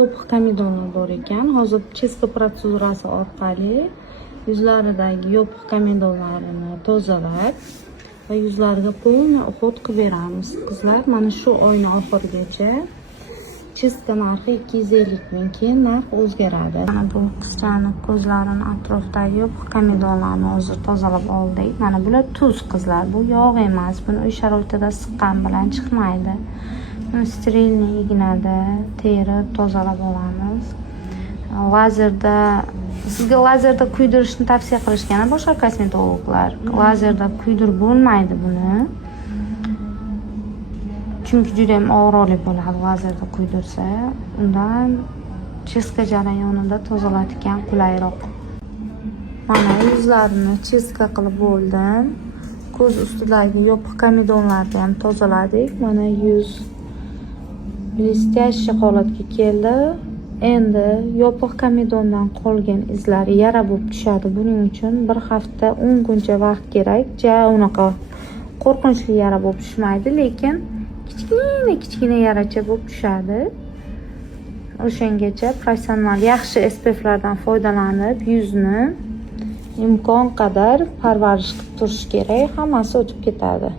yopiq komedonlar bor ekan. Hozir cheska protsedurasi orqali yuzlaridagi yopiq komedonlarini tozalab va yuzlariga polniy uhud qilib beramiz qizlar. Mana shu oyning oxirigacha cheska narxi 250 ming, keyin narx o'zgaradi. Mana bu qizchani ko'zlarini atrofidagi yopiq komedonlarni hozir tozalab oldik. Mana bular tuz qizlar, bu yog' emas. Buni uy sharoitida siqqan bilan chiqmaydi. Sterilniy ignada terib tozalab olamiz. Lazerda, sizga lazerda kuydirishni tavsiya qilishgan boshqa kosmetologlar. Lazerda kuydirib bo'lmaydi buni. Chunki juda ham og'riqli bo'ladi lazerda kuydirsa. Undan cheska jarayonida tozalatgan qulayroq. Mana yuzlarini cheska qilib bo'ldim. Ko'z ustidagi yopiq komedonlarni ham tozaladik. Mana yuz blestящий holatga keldi. Endi yopiq komedondan qolgan izlari yara bo'lib tushadi. Buning uchun bir hafta 10 kuncha vaqt kerak. Unaqa qo'rqinchli yara bo'lib tushmaydi, lekin kichkina yaracha bo'lib tushadi. O'shangacha professional yaxshi SPF'lardan foydalanib yuzni imkon qadar parvarish qilib turish kerak. Hammasi o'tib ketadi.